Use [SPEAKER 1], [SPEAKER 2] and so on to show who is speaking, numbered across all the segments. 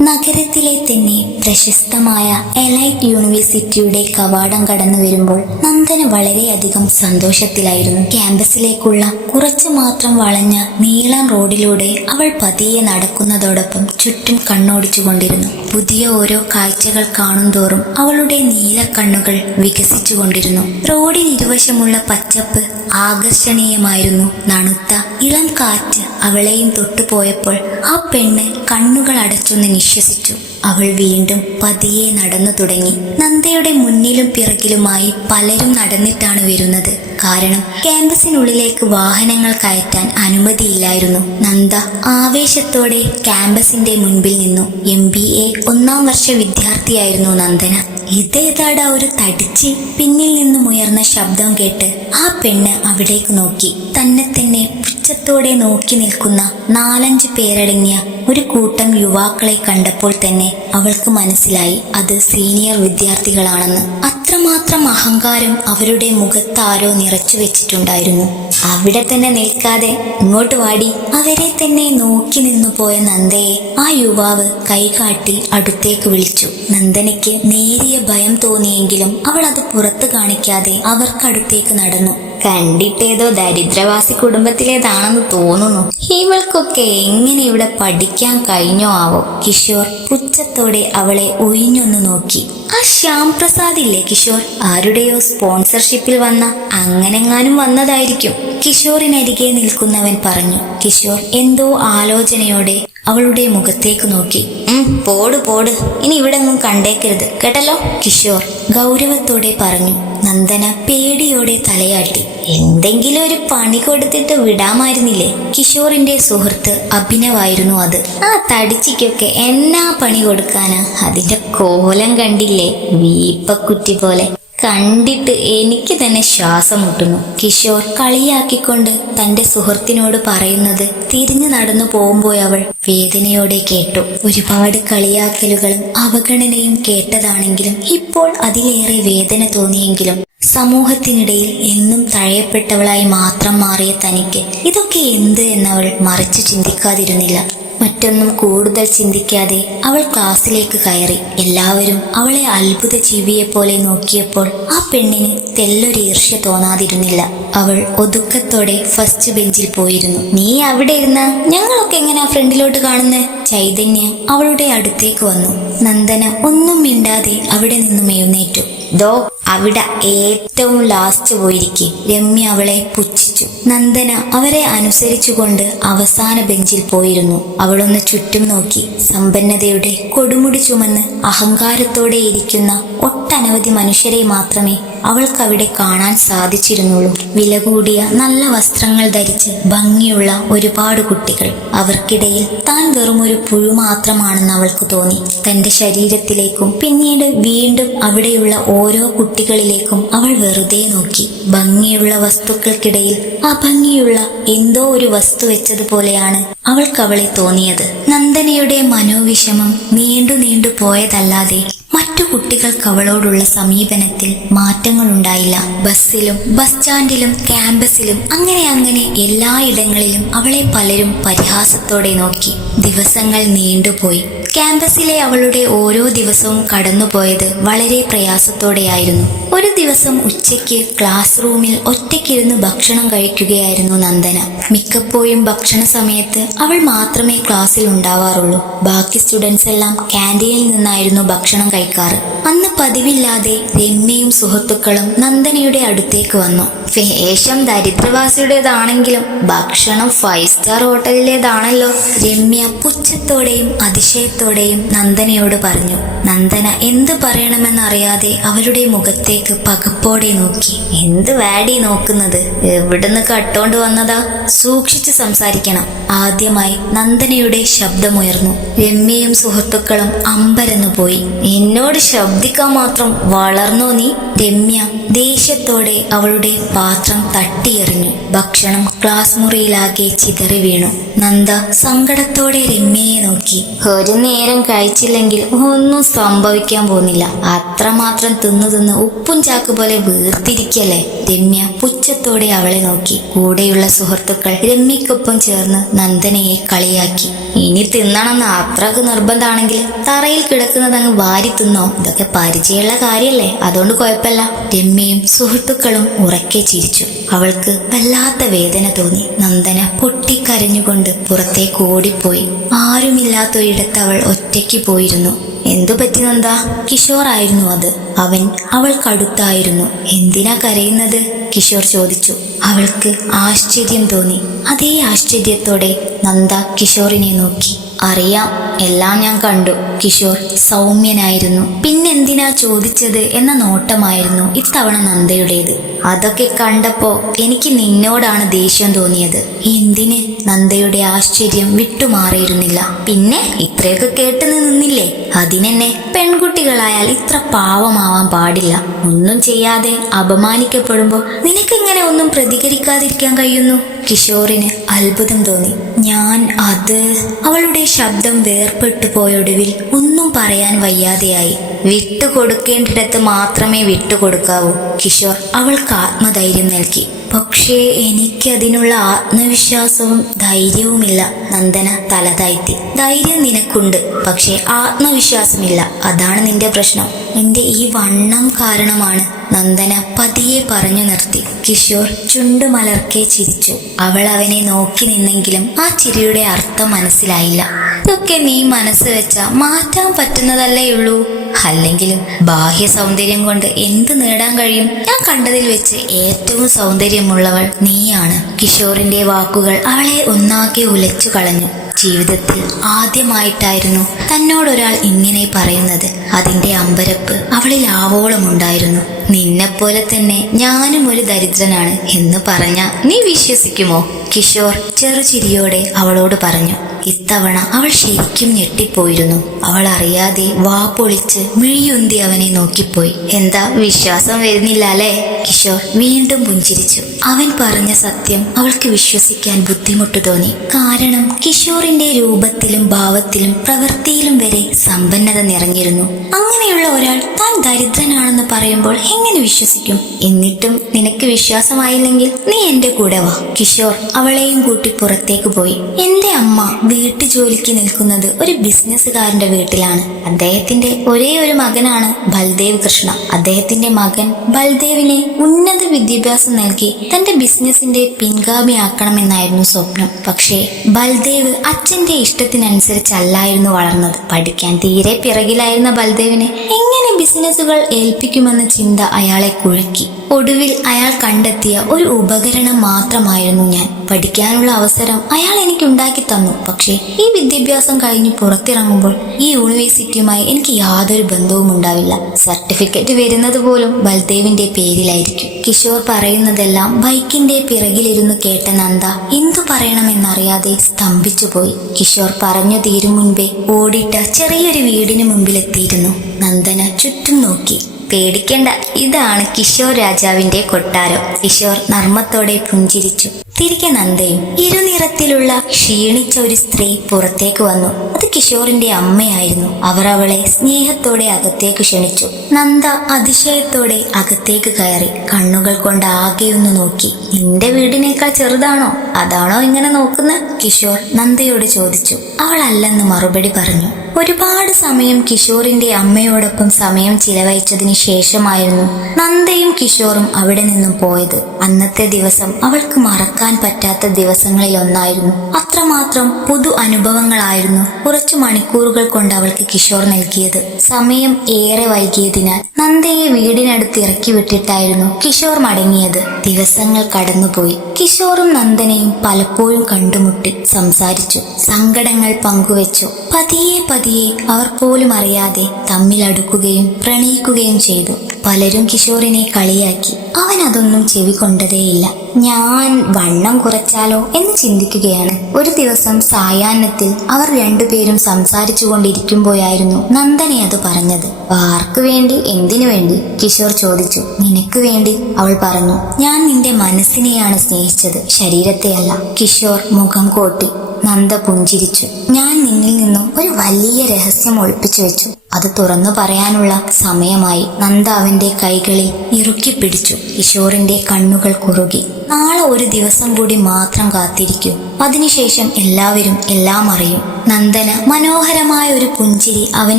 [SPEAKER 1] നഗരത്തിലെ തന്നെ പ്രശസ്തമായ എലൈറ്റ് യൂണിവേഴ്സിറ്റിയുടെ കവാടം കടന്നു വരുമ്പോൾ നന്ദന വളരെയധികം സന്തോഷത്തിലായിരുന്നു. ക്യാമ്പസിലേക്കുള്ള കുറച്ചു മാത്രം വളഞ്ഞ നീളം റോഡിലൂടെ അവൾ പതിയെ നടക്കുന്നതോടൊപ്പം ചുറ്റും കണ്ണോടിച്ചുകൊണ്ടിരുന്നു. പുതിയ ഓരോ കാഴ്ചകൾ കാണുന്തോറും അവളുടെ നീല കണ്ണുകൾ വികസിച്ചുകൊണ്ടിരുന്നു. റോഡിന് ഇരുവശമുള്ള പച്ചപ്പ് ആകർഷണീയമായിരുന്നു. നണുത്ത ഇളം കാറ്റ് അവളെയും തൊട്ടുപോയപ്പോൾ ആ പെണ്ണ് കണ്ണുകൾ അടച്ചൊന്ന് നിശ്വസിച്ചു. അവൾ വീണ്ടും പതിയെ നടന്നു തുടങ്ങി. നന്ദയുടെ മുന്നിലും പിറകിലുമായി പലരും നടന്നിട്ടാണ് വരുന്നത്. കാരണം ക്യാമ്പസിനുള്ളിലേക്ക് വാഹനങ്ങൾ കയറ്റാൻ അനുമതിയില്ലായിരുന്നു. നന്ദ ആവേശത്തോടെ ക്യാമ്പസിന്റെ മുൻപിൽ നിന്നു. എം ബി എ ഒന്നാം വർഷ വിദ്യാർത്ഥിയായിരുന്നു നന്ദന. ഇതേതാടാ ഒരു തടിച്ച് പിന്നിൽ നിന്നും ഉയർന്ന ശബ്ദം കേട്ട് ആ പെണ്ണ് അവിടേക്ക് നോക്കി. തന്നെ തന്നെ പുച്ഛത്തോടെ നോക്കി നിൽക്കുന്ന നാലഞ്ച് പേരടങ്ങിയ ഒരു കൂട്ടം യുവാക്കളെ കണ്ടപ്പോൾ തന്നെ അവൾക്ക് മനസ്സിലായി അത് സീനിയർ വിദ്യാർത്ഥികളാണെന്ന്. അത്രമാത്രം അഹങ്കാരം അവരുടെ മുഖത്താരോ നിറച്ചു വെച്ചിട്ടുണ്ടായിരുന്നു. അവിടെ തന്നെ നിൽക്കാതെ ഇങ്ങോട്ട് വാടി. അവരെ തന്നെ നോക്കി നിന്നു പോയ നന്ദയെ ആ യുവാവ് കൈകാട്ടി അടുത്തേക്ക് വിളിച്ചു. നന്ദനയ്ക്ക് നേരിയ ഭയം തോന്നിയെങ്കിലും അവൾ അത് പുറത്തു കാണിക്കാതെ അവർക്കടുത്തേക്ക് നടന്നു. കണ്ടിട്ടേതോ ദരിദ്രവാസി കുടുംബത്തിലേതാണെന്ന് തോന്നുന്നു. ഇവൾക്കൊക്കെ എങ്ങനെ ഇവിടെ പഠിക്കാൻ കഴിഞ്ഞോ ആവോ? കിഷോർ പുച്ഛത്തോടെ അവളെ ഒഴിഞ്ഞൊന്നു നോക്കി. ആ ശ്യാം പ്രസാദ് ഇല്ലേ കിഷോർ? ആരുടെയോ സ്പോൺസർഷിപ്പിൽ വന്ന അങ്ങനെങ്ങാനും വന്നതായിരിക്കും. കിഷോറിനരികെ നിൽക്കുന്നവൻ പറഞ്ഞു. കിഷോർ എന്തോ ആലോചനയോടെ അവളുടെ മുഖത്തേക്ക് നോക്കി. "ഉം, പോട് പോട്. ഇനി ഇവിടെ ഒന്നും കണ്ടേക്കരുത്. കേട്ടല്ലോ? കിഷോർ ഗൗരവത്തോടെ പറഞ്ഞു. നന്ദന പേടിയോടെ തലയാട്ടി. എന്തെങ്കിലും ഒരു പണി കൊടുത്തിട്ട് വിടാമായിരുന്നില്ലേ? കിഷോറിന്റെ സുഹൃത്ത് അഭിനവായിരുന്നു അത്. ആ തടിച്ചിക്കൊക്കെ എന്നാ പണി കൊടുക്കാനാ? അതിന്റെ കോലം കണ്ടില്ലേ? വീപ്പക്കുറ്റി പോലെ. കണ്ടിട്ട് എനിക്ക് തന്നെ ശ്വാസം മുട്ടുന്നു കിഷോർ കളിയാക്കിക്കൊണ്ട് തന്റെ സുഹൃത്തിനോട് പറയുന്നത് തിരിഞ്ഞു നടന്നു പോകുമ്പോഴവൾ വേദനയോടെ കേട്ടു. ഒരുപാട് കളിയാക്കലുകളും അവഗണനയും കേട്ടതാണെങ്കിലും ഇപ്പോൾ അതിലേറെ വേദന തോന്നിയെങ്കിലും സമൂഹത്തിനിടയിൽ എന്നും തഴയപ്പെട്ടവളായി മാത്രം മാറിയ തനിക്ക് ഇതൊക്കെ എന്ത് എന്നവൾ മറിച്ചു ചിന്തിക്കാതിരുന്നില്ല. മറ്റൊന്നും കൂടുതൽ ചിന്തിക്കാതെ അവൾ ക്ലാസ്സിലേക്ക് കയറി. എല്ലാവരും അവളെ അത്ഭുത ജീവിയെ പോലെ നോക്കിയപ്പോൾ ആ പെണ്ണിന് തെല്ലൊരു ഈർഷ്യ തോന്നാതിരുന്നില്ല. അവൾ ഒതുക്കത്തോടെ ഫസ്റ്റ് ബെഞ്ചിൽ പോയിരുന്നു. നീ അവിടെ ഇരുന്ന ഞങ്ങളൊക്കെ എങ്ങനെയാ ഫ്രണ്ടിലോട്ട് കാണുന്നേ? ചൈതന്യ അവളുടെ അടുത്തേക്ക് വന്നു. നന്ദന ഒന്നും മിണ്ടാതെ അവിടെ നിന്നും എഴുന്നേറ്റു. ദോ അവിടെ ഏറ്റവും ലാസ്റ്റ് പോയിരിക്കെ. രമ്യ അവളെ പുച്ഛിച്ചു. നന്ദന അവരെ അനുസരിച്ചുകൊണ്ട് അവസാന ബെഞ്ചിൽ പോയിരുന്നു. അവളൊന്ന് ചുറ്റും നോക്കി. സമ്പന്നതയുടെ കൊടുമുടി ചുമന്ന് അഹങ്കാരത്തോടെ ഇരിക്കുന്ന ഒട്ടനവധി മനുഷ്യരെ മാത്രമേ അവൾക്കവിടെ കാണാൻ സാധിച്ചിരുന്നുള്ളൂ. വില കൂടിയ നല്ല വസ്ത്രങ്ങൾ ധരിച്ച് ഭംഗിയുള്ള ഒരുപാട് കുട്ടികൾ. അവർക്കിടയിൽ താൻ വെറും ഒരു പുഴു മാത്രമാണെന്ന് അവൾക്ക് തോന്നി. തന്റെ ശരീരത്തിലേക്കും പിന്നീട് വീണ്ടും അവിടെയുള്ള ഓരോ കുട്ടികളിലേക്കും അവൾ വെറുതെ നോക്കി. ഭംഗിയുള്ള വസ്തുക്കൾക്കിടയിൽ ആ ഭംഗിയുള്ള എന്തോ ഒരു വസ്തു വെച്ചതുപോലെയാണ് അവൾക്ക് അവളെ തോന്നിയത്. നന്ദനയുടെ മനോവിഷമം നീണ്ടു നീണ്ടു പോയതല്ലാതെ മറ്റു കുട്ടികൾക്ക് അവളോടുള്ള സമീപനത്തിൽ മാറ്റങ്ങളുണ്ടായില്ല. ബസ്സിലും ബസ് സ്റ്റാൻഡിലും ക്യാമ്പസിലും അങ്ങനെ അങ്ങനെ എല്ലായിടങ്ങളിലും അവളെ പലരും പരിഹാസത്തോടെ നോക്കി. ദിവസങ്ങൾ നീണ്ടുപോയി. ക്യാമ്പസിലെ അവളുടെ ഓരോ ദിവസവും കടന്നുപോയത് വളരെ പ്രയാസത്തോടെയായിരുന്നു. ഒരു ദിവസം ഉച്ചയ്ക്ക് ക്ലാസ് റൂമിൽ ഒറ്റയ്ക്കിരുന്ന് ഭക്ഷണം കഴിക്കുകയായിരുന്നു നന്ദന. മിക്കപ്പോഴും ഭക്ഷണ സമയത്ത് അവൾ മാത്രമേ ക്ലാസ്സിൽ ഉണ്ടാവാറുള്ളൂ. ബാക്കി സ്റ്റുഡൻസ് എല്ലാം ക്യാന്റീനിൽ നിന്നായിരുന്നു ഭക്ഷണം കഴിക്കാറ്. അന്ന് പതിവില്ലാതെ രമ്യയും സുഹൃത്തുക്കളും നന്ദനയുടെ അടുത്തേക്ക് വന്നു. വേഷം ദരിദ്രവാസിയുടേതാണെങ്കിലും ഭക്ഷണം ഫൈവ് സ്റ്റാർ ഹോട്ടലിലേതാണല്ലോ രമ്യ പുച്ഛത്തോടെയും അതിശയത്തോടെയും നന്ദനയോട് പറഞ്ഞു. നന്ദന എന്ത് പറയണമെന്നറിയാതെ അവരുടെ മുഖത്തേക്ക് പകപ്പോടെ നോക്കി. എന്ത് വാടി നോക്കുന്നത്? എവിടുന്ന് കട്ടോണ്ട് വന്നതാ? സൂക്ഷിച്ചു സംസാരിക്കണം. ആദ്യമായി നന്ദനയുടെ ശബ്ദമുയർന്നു. രമ്യയും സുഹൃത്തുക്കളും അമ്പരന്നു പോയി. എന്നോട് ശബ്ദിക്കാൻ മാത്രം വളർന്നോ നീ? രമ്യ ദേഷ്യത്തോടെ അവളുടെ പാത്രം തട്ടിയെറിഞ്ഞു. ഭക്ഷണം ക്ലാസ് മുറിയിലാകെ ചിതറി വീണു. നന്ദ സങ്കടത്തോടെ രമ്യയെ നോക്കി. ഒരു നേരം കഴിച്ചില്ലെങ്കിൽ ഒന്നും സംഭവിക്കാൻ പോകുന്നില്ല. അത്രമാത്രം തിന്നു തിന്ന് ഉപ്പു ചാക്ക് പോലെ വീർത്തിരിക്കല്ലേ രമ്യ പുച്ഛത്തോടെ അവളെ നോക്കി. കൂടെയുള്ള സുഹൃത്തുക്കൾ രമ്യക്കൊപ്പം ചേർന്ന് നന്ദനയെ കളിയാക്കി. ഇനി തിന്നണമെന്ന് അത്രയ്ക്ക് നിർബന്ധമാണെങ്കിൽ തറയിൽ കിടക്കുന്നത് അങ്ങ് വാരി തിന്നോ? ഇതൊക്കെ പരിചയമുള്ള കാര്യല്ലേ? അതുകൊണ്ട് കുഴപ്പമില്ല. രമ്യയും സുഹൃത്തുക്കളും ഉറക്കെ ചിരിച്ചു. അവൾക്ക് വല്ലാത്ത വേദന തോന്നി. നന്ദന പൊട്ടിക്കരഞ്ഞുകൊണ്ട് പുറത്തേക്ക് ഓടിപ്പോയി. ആരുമില്ലാത്തൊരിടത്ത് അവൾ ഒറ്റയ്ക്ക് പോയിരുന്നു. എന്തു പറ്റി നന്ദ? കിഷോറായിരുന്നു അത്. അവൻ അവൾ അവൾക്കടുത്തായിരുന്നു. എന്തിനാ കരയുന്നത്? കിഷോർ ചോദിച്ചു. അവൾക്ക് ആശ്ചര്യം തോന്നി. അതേ ആശ്ചര്യത്തോടെ നന്ദ കിഷോറിനെ നോക്കി. അറിയാം എല്ലാം ഞാൻ കണ്ടു. കിഷോർ സൗമ്യനായിരുന്നു. പിന്നെന്തിനാ ചോദിച്ചത്? എന്ന നോട്ടമായിരുന്നു ഇത്തവണ നന്ദയുടേത്. അതൊക്കെ കണ്ടപ്പോ എനിക്ക് നിന്നോടാണ് ദേഷ്യം തോന്നിയത്. എന്തിന്? നന്ദയുടെ ആശ്ചര്യം വിട്ടുമാറിയിരുന്നില്ല. പിന്നെ? ഇത്രയൊക്കെ കേട്ട് നിന്നില്ലേ? അതിനെന്നെ പെൺകുട്ടികളായാൽ ഇത്ര പാവമാവാൻ പാടില്ല. ഒന്നും ചെയ്യാതെ അപമാനിക്കപ്പെടുമ്പോ നിനക്കിങ്ങനെ ഒന്നും പ്രതികരിക്കാതിരിക്കാൻ കഴിയുന്നു? കിഷോറിന് അത്ഭുതം തോന്നി. ഞാൻ അത് അവളുടെ ശബ്ദം വേർപെട്ടു പോയൊടുവിൽ ഒന്നും പറയാൻ വയ്യാതെയായി. വിട്ടുകൊടുക്കേണ്ടിടത്ത് മാത്രമേ വിട്ടുകൊടുക്കാവൂ. കിഷോർ അവൾക്ക് ആത്മധൈര്യം നൽകി. പക്ഷേ എനിക്കതിനുള്ള ആത്മവിശ്വാസവും ധൈര്യവുമില്ല നന്ദന തല താഴ്ത്തി ധൈര്യം നിനക്കുണ്ട് പക്ഷേ ആത്മവിശ്വാസമില്ല. അതാണ് നിന്റെ പ്രശ്നം. നിന്റെ ഈ വണ്ണം കാരണമാണ് നന്ദന പതിയെ പറഞ്ഞു നിർത്തി. കിഷോർ ചുണ്ടുമലർക്കെ ചിരിച്ചു. അവൾ അവനെ നോക്കി നിന്നെങ്കിലും ആ ചിരിയുടെ അർത്ഥം മനസ്സിലായില്ല. ഇതൊക്കെ നീ മനസ്സ് വെച്ച മാറ്റാൻ പറ്റുന്നതല്ലേയുള്ളൂ. അല്ലെങ്കിലും ബാഹ്യ സൗന്ദര്യം കൊണ്ട് എന്ത് നേടാൻ കഴിയും? ഞാൻ കണ്ടതിൽ വെച്ച് ഏറ്റവും സൗന്ദര്യമുള്ളവൾ നീയാണ്. കിഷോറിന്റെ വാക്കുകൾ അവളെ ഒന്നാകെ ഉലച്ചു കളഞ്ഞു. ജീവിതത്തിൽ ആദ്യമായിട്ടായിരുന്നു തന്നോടൊരാൾ ഇങ്ങനെ പറയുന്നത്. അതിന്റെ അമ്പരപ്പ് അവളിൽ ആവോളമുണ്ടായിരുന്നു. നിന്നെപ്പോലെ തന്നെ ഞാനും ഒരു ദരിദ്രനാണ് എന്ന് പറഞ്ഞ നീ വിശ്വസിക്കുമോ? കിഷോർ ചെറുചിരിയോടെ അവളോട് പറഞ്ഞു ഇത്തവണ അവൾ ശരിക്കും ഞെട്ടിപ്പോയിരുന്നു. അവൾ അറിയാതെ വാ പൊളിച്ച് മിഴിയുന്തി അവനെ നോക്കിപ്പോയി. എന്താ വിശ്വാസം വരുന്നില്ല അല്ലേ? കിഷോർ വീണ്ടും പുഞ്ചിരിച്ചു. അവൻ പറഞ്ഞ സത്യം അവൾക്ക് വിശ്വസിക്കാൻ ബുദ്ധിമുട്ട് തോന്നി. കാരണം കിഷോറിന്റെ രൂപത്തിലും ഭാവത്തിലും പ്രവൃത്തിയിലും വരെ സമ്പന്നത നിറഞ്ഞിരുന്നു. അങ്ങനെയുള്ള ഒരാൾ താൻ ദരിദ്രനാണെന്ന് പറയുമ്പോൾ എങ്ങനെ വിശ്വസിക്കും? എന്നിട്ടും നിനക്ക് വിശ്വാസമായില്ലെങ്കിൽ നീ എന്റെ കൂടെ വാ. കിഷോർ അവളെയും കൂട്ടി പുറത്തേക്ക് പോയി. എന്റെ അമ്മ വീട്ടു ജോലിക്ക് നിൽക്കുന്നത് ഒരു ബിസിനസ്സുകാരന്റെ വീട്ടിലാണ്. അദ്ദേഹത്തിന്റെ ഒരേ ഒരു മകനാണ് ബൽദേവ് കൃഷ്ണ. അദ്ദേഹത്തിന്റെ മകൻ ബൽദേവിനെ ഉന്നത വിദ്യാഭ്യാസം നൽകി തന്റെ ബിസിനസിന്റെ പിൻഗാമിയാക്കണമെന്നായിരുന്നു സ്വപ്നം. പക്ഷേ ബൽദേവ് അച്ഛന്റെ ഇഷ്ടത്തിനനുസരിച്ചല്ലായിരുന്നു വളർന്നത്. പഠിക്കാൻ തീരെ പിറകിലായിരുന്ന ബൽദേവിനെ എങ്ങനെ ബിസിനസ്സുകൾ ഏൽപ്പിക്കുമെന്ന ചിന്ത അയാളെ കുഴക്കി. ഒടുവിൽ അയാൾ കണ്ടെത്തിയ ഒരു ഉപകരണം മാത്രമായിരുന്നു ഞാൻ. പഠിക്കാനുള്ള അവസരം അയാൾ എനിക്ക് ഉണ്ടാക്കി തന്നു. പക്ഷേ ഈ വിദ്യാഭ്യാസം കഴിഞ്ഞ് പുറത്തിറങ്ങുമ്പോൾ ഈ യൂണിവേഴ്സിറ്റിയുമായി എനിക്ക് യാതൊരു ബന്ധവും ഉണ്ടാവില്ല. സർട്ടിഫിക്കറ്റ് വരുന്നത് പോലും ബൽദേവിന്റെ പേരിലായിരിക്കും. കിഷോർ പറയുന്നതെല്ലാം ബൈക്കിന്റെ പിറകിലിരുന്ന് കേട്ട നന്ദ എന്തു പറയണമെന്നറിയാതെ സ്തംഭിച്ചുപോയി കിഷോർ പറഞ്ഞു തീരും മുൻപേ ഓടിട്ട ചെറിയൊരു വീടിന് മുമ്പിലെത്തിയിരുന്നു. നന്ദന ചുറ്റും നോക്കി. പേടിക്കണ്ട. ഇതാണ് കിഷോർ രാജാവിന്റെ കൊട്ടാരം. കിഷോർ നർമ്മത്തോടെ പുഞ്ചിരിച്ചു. തിരികെ നന്ദയും ഇരുനിറത്തിലുള്ള ക്ഷീണിച്ച ഒരു സ്ത്രീ പുറത്തേക്ക് വന്നു. അത് കിഷോറിന്റെ അമ്മയായിരുന്നു. അവർ അവളെ സ്നേഹത്തോടെ അകത്തേക്ക് ക്ഷണിച്ചു. നന്ദ അതിശയത്തോടെ അകത്തേക്ക് കയറി കണ്ണുകൾ കൊണ്ട് ആകെയൊന്ന് നോക്കി. നിന്റെ വീടിനേക്കാൾ ചെറുതാണോ? അതാണോ ഇങ്ങനെ നോക്കുന്ന? കിഷോർ നന്ദയോട് ചോദിച്ചു. അവൾ അല്ലെന്ന് മറുപടി പറഞ്ഞു. ഒരുപാട് സമയം കിഷോറിന്റെ അമ്മയോടൊപ്പം സമയം ചിലവഴിച്ചതിന് ശേഷമായിരുന്നു നന്ദയും കിഷോറും അവിടെ നിന്നും പോയത്. അന്നത്തെ ദിവസം അവൾക്ക് മറക്കാൻ പറ്റാത്ത ദിവസങ്ങളിൽ ഒന്നായിരുന്നു. അത്രമാത്രം പുതു അനുഭവങ്ങളായിരുന്നു കുറച്ചു മണിക്കൂറുകൾ കൊണ്ട് അവൾക്ക് കിഷോർ നൽകിയത്. സമയം ഏറെ വൈകിയതിനാൽ നന്ദയെ വീടിനടുത്ത് ഇറക്കി വിട്ടിട്ടായിരുന്നു കിഷോർ മടങ്ങിയത്. ദിവസങ്ങൾ കടന്നുപോയി. കിഷോറും നന്ദനയും പലപ്പോഴും കണ്ടുമുട്ടി സംസാരിച്ചു. സങ്കടങ്ങൾ പങ്കുവച്ചു. പതിയെ പതിയെ അവർ പോലും അറിയാതെ തമ്മിൽ അടുക്കുകയും പ്രണയിക്കുകയും ചെയ്തു. പലരും കിഷോറിനെ കളിയാക്കി. അവൻ അതൊന്നും ചെവികൊണ്ടതേയില്ല ഞാൻ വണ്ണം കുറച്ചാലോ? എന്ന് ചിന്തിക്കുകയാണ്. ഒരു ദിവസം സായാഹ്നത്തിൽ അവർ രണ്ടുപേരും സംസാരിച്ചു കൊണ്ടിരിക്കുമ്പോഴായിരുന്നു നന്ദനെ അത് പറഞ്ഞത്. ആർക്കു വേണ്ടി? എന്തിനു വേണ്ടി? കിഷോർ ചോദിച്ചു. നിനക്ക് വേണ്ടി അവൾ പറഞ്ഞു. ഞാൻ നിന്റെ മനസ്സിനെയാണ് സ്നേഹിച്ചത്. ശരീരത്തെയല്ല. കിഷോർ മുഖം കോട്ടി. നന്ദ പുഞ്ചിരിച്ചു ഞാൻ നിന്നിൽ നിന്നും ഒരു വലിയ രഹസ്യം ഒളിപ്പിച്ചു വെച്ചു. അത് തുറന്നു പറയാനുള്ള സമയമായി നന്ദ അവന്റെ കൈകളിൽ ഇറുക്കി പിടിച്ചു. കിഷോറിന്റെ കണ്ണുകൾ കുറുകി. നാളെ ഒരു ദിവസം കൂടി മാത്രം കാത്തിരിക്കൂ. അതിനുശേഷം എല്ലാവരും എല്ലാം അറിയും. നന്ദന മനോഹരമായ ഒരു പുഞ്ചിരി അവന്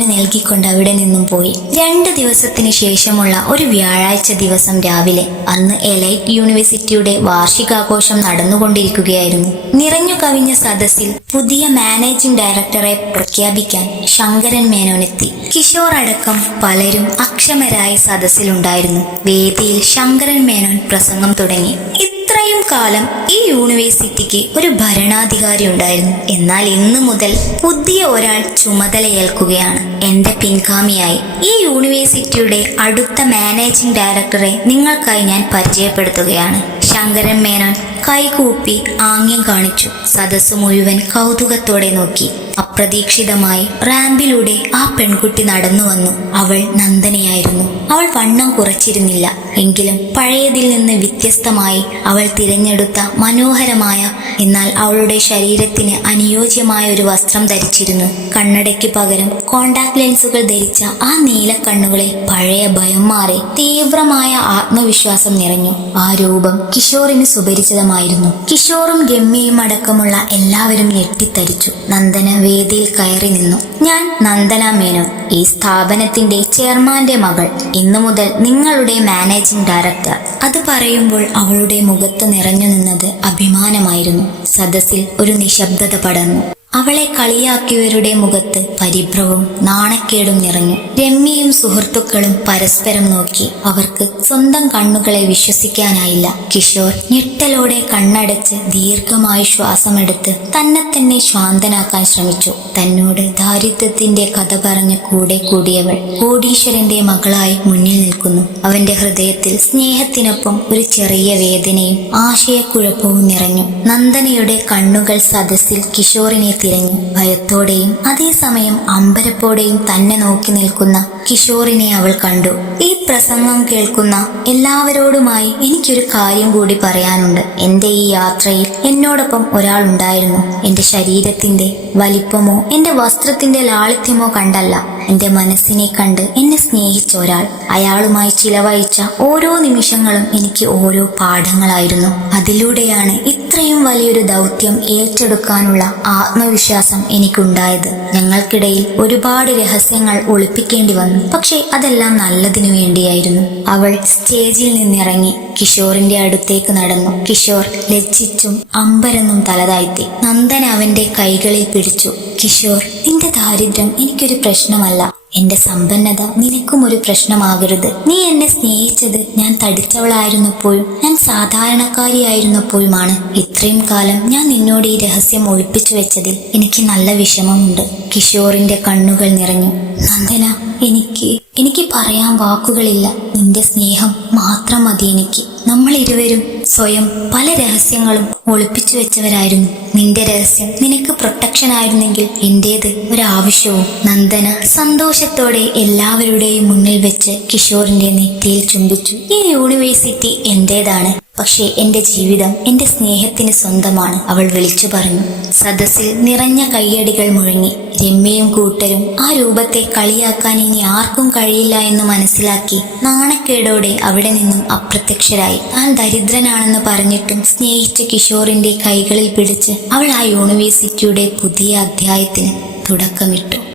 [SPEAKER 1] നൽകിക്കൊണ്ട് അവിടെ നിന്നും പോയി. രണ്ട് ദിവസത്തിന് ശേഷമുള്ള ഒരു വ്യാഴാഴ്ച ദിവസം രാവിലെ അന്ന് എലൈറ്റ് യൂണിവേഴ്സിറ്റിയുടെ വാർഷികാഘോഷം നടന്നുകൊണ്ടിരിക്കുകയായിരുന്നു. നിറഞ്ഞു കവിഞ്ഞ സദസ്സിൽ പുതിയ മാനേജിംഗ് ഡയറക്ടറെ പ്രഖ്യാപിക്കാൻ ശങ്കരൻ മേനോനെത്തി. കിഷോർ അടക്കം പലരും അക്ഷമരായ സദസ്സിലുണ്ടായിരുന്നു. വേദിയിൽ ശങ്കരൻ മേനോൻ പ്രസംഗം തുടങ്ങി. ഇത്രയും കാലം ഈ യൂണിവേഴ്സിറ്റിക്ക് ഒരു ഭരണാധികാരി ഉണ്ടായിരുന്നു. എന്നാൽ ഇന്ന് മുതൽ പുതിയ ഒരാൾ ചുമതലയേൽക്കുകയാണ്. എന്റെ പിൻഗാമിയായി. ഈ യൂണിവേഴ്സിറ്റിയുടെ അടുത്ത മാനേജിംഗ് ഡയറക്ടറെ നിങ്ങൾക്കായി ഞാൻ പരിചയപ്പെടുത്തുകയാണ്. ശങ്കരൻ മേനോൻ കൈകൂപ്പി ആംഗ്യം കാണിച്ചു. സദസ്സ് മുഴുവൻ കൗതുകത്തോടെ നോക്കി. അപ്രതീക്ഷിതമായി റാമ്പിലൂടെ ആ പെൺകുട്ടി നടന്നു വന്നു അവൾ നന്ദനയായിരുന്നു. അവൾ വണ്ണം കുറച്ചിരുന്നില്ല. എങ്കിലും പഴയതിൽ നിന്ന് വ്യത്യസ്തമായി അവൾ തിരഞ്ഞെടുത്ത മനോഹരമായ എന്നാൽ അവളുടെ ശരീരത്തിന് അനുയോജ്യമായ ഒരു വസ്ത്രം ധരിച്ചിരുന്നു. കണ്ണടയ്ക്ക് പകരം കോണ്ടാക്ട് ലെൻസുകൾ ധരിച്ച ആ നീല കണ്ണുകളിൽ പഴയ ഭയം മാറി തീവ്രമായ ആത്മവിശ്വാസം നിറഞ്ഞു. ആ രൂപം കിഷോറിന് സുപരിചിതമായിരുന്നു. കിഷോറും രമ്യയും അടക്കമുള്ള എല്ലാവരും ഞെട്ടിത്തരിച്ചു. നന്ദന വേദിയിൽ കയറി നിന്നു. ഞാൻ നന്ദന മേനോൻ ഈ സ്ഥാപനത്തിന്റെ ചെയർമാന്റെ മകൾ. ഇന്നു മുതൽ നിങ്ങളുടെ മാനേജിംഗ് ഡയറക്ടർ. അത് പറയുമ്പോൾ അവളുടെ മുഖത്ത് നിറഞ്ഞു നിന്നത് അഭിമാനമായിരുന്നു. സദസ്സിൽ ഒരു നിശബ്ദത പടർന്നു. അവളെ കളിയാക്കിയവരുടെ മുഖത്ത് പരിഭ്രവും നാണക്കേടും നിറഞ്ഞു. രമ്യയും സുഹൃത്തുക്കളും പരസ്പരം നോക്കി അവർക്ക് സ്വന്തം കണ്ണുകളെ വിശ്വസിക്കാനായില്ല. കിഷോർ ഞെട്ടലോടെ കണ്ണടച്ച് ദീർഘമായി ശ്വാസമെടുത്ത് തന്നെ തന്നെ ശാന്തനാക്കാൻ ശ്രമിച്ചു. തന്നോട് ദാരിദ്ര്യത്തിന്റെ കഥ പറഞ്ഞ് കൂടെ കൂടിയവൾ കോടീശ്വരന്റെ മകളായി മുന്നിൽ നിൽക്കുന്നു. അവന്റെ ഹൃദയത്തിൽ സ്നേഹത്തിനൊപ്പം ഒരു ചെറിയ വേദനയും ആശയക്കുഴപ്പവും നിറഞ്ഞു. നന്ദനയുടെ കണ്ണുകൾ സദസ്സിൽ കിഷോറിനെ തിരഞ്ഞു ഭയത്തോടെയും അതേസമയം അമ്പരപ്പോടെയും തന്നെ നോക്കി നിൽക്കുന്ന കിഷോറിനെ അവൾ കണ്ടു. ഈ പ്രസംഗം കേൾക്കുന്ന എല്ലാവരോടുമായി എനിക്കൊരു കാര്യം കൂടി പറയാനുണ്ട്. എന്റെ ഈ യാത്രയിൽ എന്നോടൊപ്പം ഒരാൾ ഉണ്ടായിരുന്നു. എന്റെ ശരീരത്തിന്റെ വലിപ്പമോ എന്റെ വസ്ത്രത്തിന്റെ ലാളിത്യമോ കണ്ടല്ല. എന്റെ മനസ്സിനെ കണ്ട് എന്നെ സ്നേഹിച്ച ഒരാൾ. അയാളുമായി ചിലവഴിച്ച ഓരോ നിമിഷങ്ങളും എനിക്ക് ഓരോ പാഠങ്ങളായിരുന്നു. അതിലൂടെയാണ് ഇത്രയും വലിയൊരു ദൗത്യം ഏറ്റെടുക്കാനുള്ള ആത്മവിശ്വാസം എനിക്കുണ്ടായത്. ഞങ്ങൾക്കിടയിൽ ഒരുപാട് രഹസ്യങ്ങൾ ഒളിപ്പിക്കേണ്ടി വന്നു. പക്ഷേ അതെല്ലാം നല്ലതിനു വേണ്ടിയായിരുന്നു. അവൾ സ്റ്റേജിൽ നിന്നിറങ്ങി കിഷോറിന്റെ അടുത്തേക്ക് നടന്നു. കിഷോർ ലജ്ജിച്ചും അമ്പരന്നും തലതാഴ്ത്തി. നന്ദൻ അവന്റെ കൈകളിൽ പിടിച്ചു. കിഷോർ നിന്റെ ദാരിദ്ര്യം എനിക്കൊരു പ്രശ്നമല്ല. എന്റെ സമ്പന്നത നിനക്കും ഒരു പ്രശ്നമാകരുത്. നീ എന്നെ സ്നേഹിച്ചത് ഞാൻ തടിച്ചവളായിരുന്നപ്പോഴും ഞാൻ സാധാരണക്കാരിയായിരുന്നപ്പോഴുമാണ്. ഇത്രയും കാലം ഞാൻ നിന്നോട് ഈ രഹസ്യം ഒളിപ്പിച്ചു വെച്ചതിൽ എനിക്ക് നല്ല വിഷമമുണ്ട്. കിഷോറിന്റെ കണ്ണുകൾ നിറഞ്ഞു. നന്ദന എനിക്ക് എനിക്ക് പറയാൻ വാക്കുകളില്ല. നിന്റെ സ്നേഹം മാത്രം മതി എനിക്ക്. നമ്മൾ ഇരുവരും സ്വയം പല രഹസ്യങ്ങളും ഒളിപ്പിച്ചു വെച്ചവരായിരുന്നു. നിന്റെ രഹസ്യം നിനക്ക് പ്രൊട്ടക്ഷൻ ആയിരുന്നെങ്കിൽ എന്റേത്? ഒരാവശ്യവും നന്ദന സന്തോഷത്തോടെ എല്ലാവരുടെയും മുന്നിൽ വെച്ച് കിഷോറിന്റെ നെറ്റിയിൽ ചുംബിച്ചു. ഈ യൂണിവേഴ്സിറ്റി എന്റേതാണ്? പക്ഷേ എന്റെ ജീവിതം എന്റെ സ്നേഹത്തിന് സ്വന്തമാണ് അവൾ വിളിച്ചു പറഞ്ഞു. സദസ്സിൽ നിറഞ്ഞ കയ്യടികൾ മുഴങ്ങി. രമ്യയും കൂട്ടരും ആ രൂപത്തെ കളിയാക്കാൻ ഇനി ആർക്കും കഴിയില്ല എന്ന് മനസ്സിലാക്കി നാണക്കേടോടെ അവിടെ നിന്നും അപ്രത്യക്ഷരായി. താൻ ദരിദ്രനാണെന്ന് പറഞ്ഞിട്ടും സ്നേഹിച്ച കിഷോറിന്റെ കൈകളിൽ പിടിച്ച് അവൾ ആ യൂണിവേഴ്സിറ്റിയുടെ പുതിയ അധ്യായത്തിന് തുടക്കമിട്ടു.